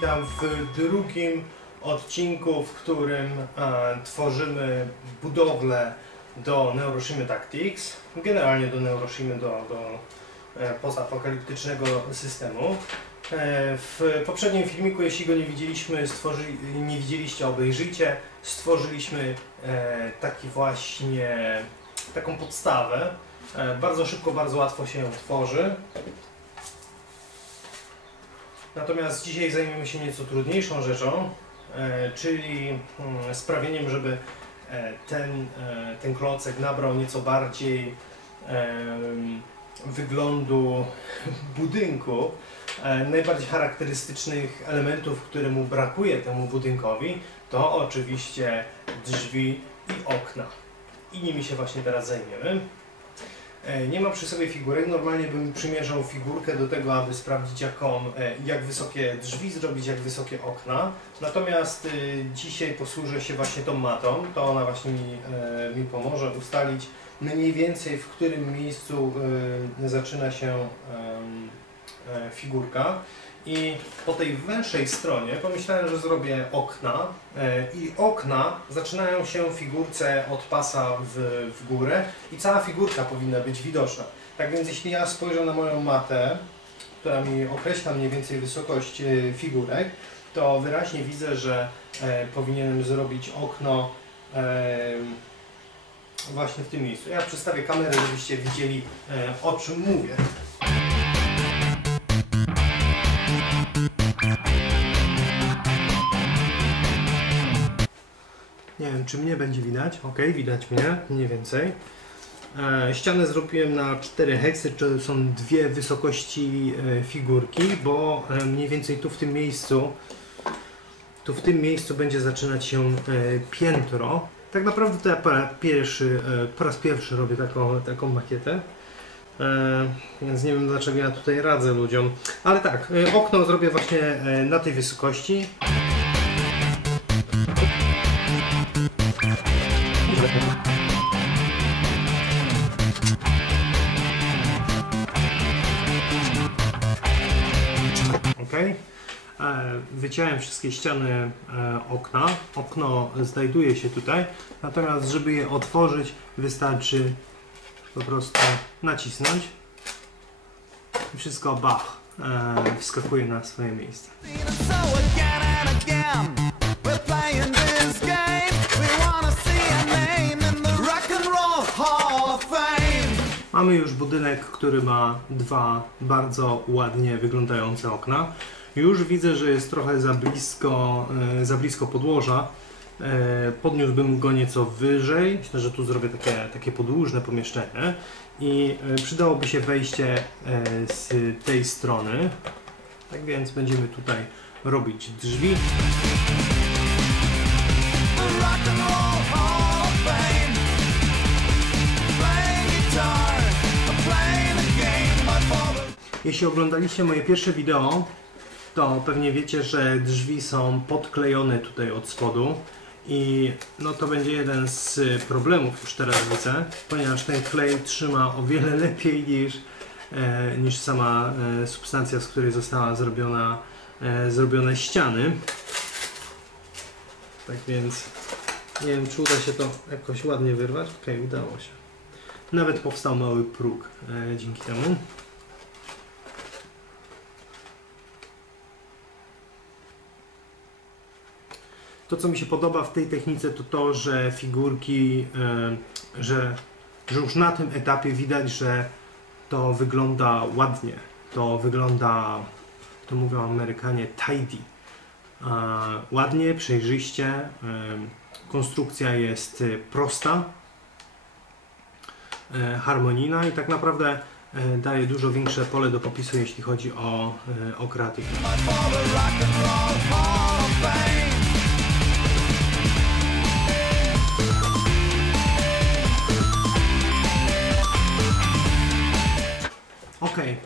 witam w drugim odcinku, w którym e, tworzymy budowlę do Neuroshimy Tactics, generalnie do Neuroshimy, do, do e, postapokaliptycznego systemu. E, w poprzednim filmiku, jeśli go nie widzieliśmy, stworzy, nie widzieliście, obejrzyjcie, stworzyliśmy e, taki właśnie, taką podstawę. E, bardzo szybko, bardzo łatwo się ją tworzy. Natomiast dzisiaj zajmiemy się nieco trudniejszą rzeczą, e, czyli mm, sprawieniem, żeby e, ten, e, ten klocek nabrał nieco bardziej wyglądu budynku, najbardziej charakterystycznych elementów, które mu brakuje temu budynkowi, to oczywiście drzwi i okna. I nimi się właśnie teraz zajmiemy. E, Nie mam przy sobie figurek. Normalnie bym przymierzał figurkę do tego, aby sprawdzić jaką, e, jak wysokie drzwi zrobić, jak wysokie okna. Natomiast y, dzisiaj posłużę się właśnie tą matą. To ona właśnie mi, e, mi pomoże ustalić mniej więcej w którym miejscu zaczyna się e, figurka. I po tej węższej stronie pomyślałem, że zrobię okna e, i okna zaczynają się w figurce od pasa w, w górę i cała figurka powinna być widoczna. Tak więc jeśli ja spojrzę na moją matę, która mi określa mniej więcej wysokość e, figurek, to wyraźnie widzę, że e, powinienem zrobić okno e, właśnie w tym miejscu. Ja przedstawię kamerę, żebyście widzieli e, o czym mówię. Czy mnie będzie widać. Ok, widać mnie, mniej więcej. E, ścianę zrobiłem na 4 heksy, to są dwie wysokości e, figurki, bo e, mniej więcej tu w tym miejscu tu w tym miejscu będzie zaczynać się e, piętro. Tak naprawdę to ja po raz pierwszy, e, po raz pierwszy robię taką, taką makietę. E, więc nie wiem dlaczego ja tutaj radzę ludziom. Ale tak, e, okno zrobię właśnie e, na tej wysokości. Ok. Wyciąłem wszystkie ściany e, okna. Okno znajduje się tutaj. Natomiast, żeby je otworzyć, wystarczy po prostu nacisnąć. I wszystko bach e, wskakuje na swoje miejsce. Mamy już budynek, który ma dwa bardzo ładnie wyglądające okna. Już widzę, że jest trochę za blisko, e, za blisko podłoża. E, Podniósłbym go nieco wyżej. Myślę, że tu zrobię takie, takie podłużne pomieszczenie. I e, przydałoby się wejście z tej strony. Tak więc będziemy tutaj robić drzwi. Jeśli oglądaliście moje pierwsze wideo, to pewnie wiecie, że drzwi są podklejone tutaj od spodu i no to będzie jeden z problemów już teraz widzę, ponieważ ten klej trzyma o wiele lepiej niż, e, niż sama e, substancja, z której została zrobiona, e, zrobione ściany. Tak więc nie wiem, czy uda się to jakoś ładnie wyrwać. Okej, udało się. Nawet powstał mały próg e, dzięki temu. To, co mi się podoba w tej technice, to to, że figurki, e, że, że już na tym etapie widać, że to wygląda ładnie. To wygląda, to mówią Amerykanie, tidy. E, ładnie, przejrzyście. E, konstrukcja jest prosta, harmonijna i tak naprawdę daje dużo większe pole do popisu, jeśli chodzi o, o kreatywność.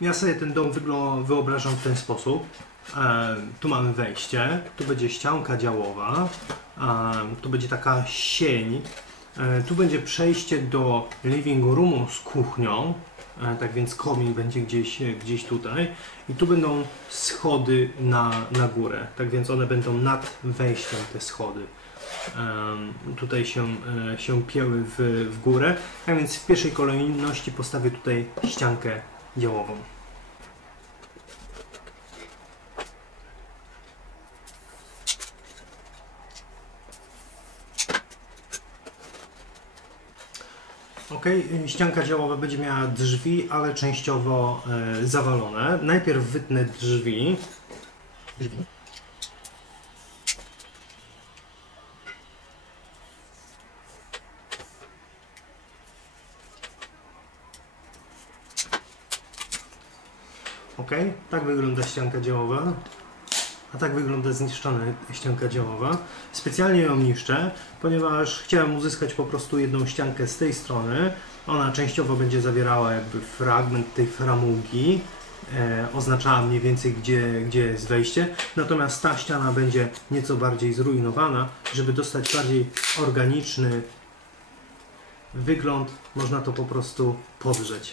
Ja sobie ten dom wyobrażam w ten sposób. E, tu mamy wejście, tu będzie ścianka działowa, e, tu będzie taka sień, e, tu będzie przejście do living roomu z kuchnią. E, Tak więc komin będzie gdzieś, gdzieś tutaj. I tu będą schody na, na górę. Tak więc one będą nad wejściem te schody. Tutaj się, e, się pieły w, w górę. Tak więc w pierwszej kolejności postawię tutaj ściankę działową. Ok, ścianka działowa będzie miała drzwi, ale częściowo e, zawalone. Najpierw wytnę drzwi. drzwi. Ok, tak wygląda ścianka działowa. A tak wygląda zniszczona ścianka działowa. Specjalnie ją niszczę, ponieważ chciałem uzyskać po prostu jedną ściankę z tej strony. Ona częściowo będzie zawierała jakby fragment tej framugi. E, oznaczała mniej więcej gdzie, gdzie jest wejście. Natomiast ta ściana będzie nieco bardziej zrujnowana, żeby dostać bardziej organiczny wygląd. Można to po prostu podrzeć.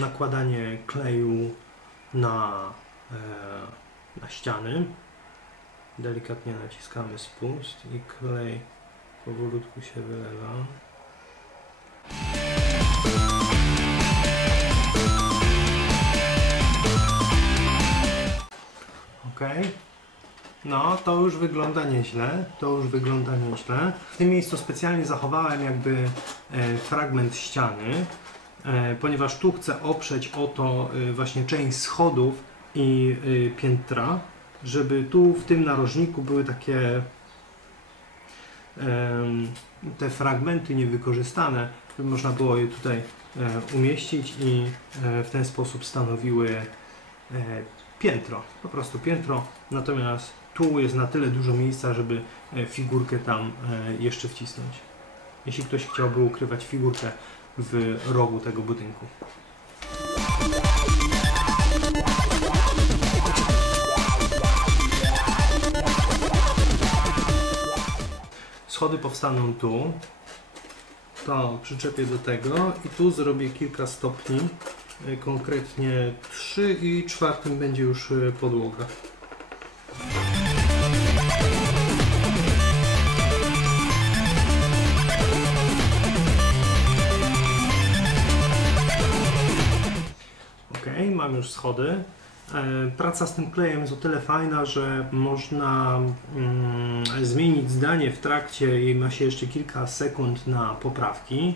nakładanie kleju na, e, na ściany. Delikatnie naciskamy spust i klej powolutku się wylewa. Ok. No, to już wygląda nieźle. To już wygląda nieźle. W tym miejscu specjalnie zachowałem jakby e, fragment ściany, ponieważ tu chcę oprzeć o to e, właśnie część schodów i e, piętra, żeby tu w tym narożniku były takie te fragmenty niewykorzystane, żeby można było je tutaj e, umieścić i e, w ten sposób stanowiły e, piętro, po prostu piętro, natomiast tu jest na tyle dużo miejsca, żeby e, figurkę tam e, jeszcze wcisnąć. Jeśli ktoś chciałby ukrywać figurkę w rogu tego budynku. Schody powstaną tu. To przyczepię do tego i tu zrobię kilka stopni, e, konkretnie 3 i czwartym będzie już e, podłoga. Mam już schody. E, Praca z tym klejem jest o tyle fajna, że można mm, zmienić zdanie w trakcie i ma się jeszcze kilka sekund na poprawki.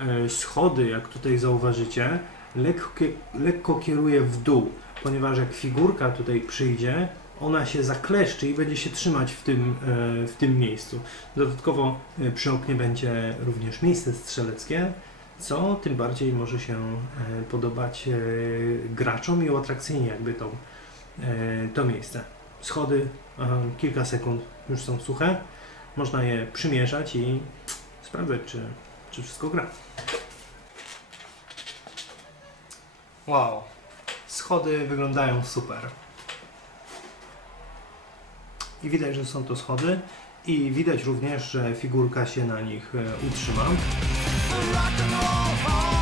E, Schody, jak tutaj zauważycie, lekko, lekko kieruje w dół, ponieważ jak figurka tutaj przyjdzie, ona się zakleszczy i będzie się trzymać w tym, e, w tym miejscu. Dodatkowo przy oknie będzie również miejsce strzeleckie, co tym bardziej może się e, podobać e, graczom i uatrakcyjnie jakby to, e, to miejsce. Schody, kilka sekund już są suche, można je przymierzać i sprawdzać, czy, czy wszystko gra. Wow, schody wyglądają super. I widać, że są to schody i widać również, że figurka się na nich utrzyma. Rock and Roll Hall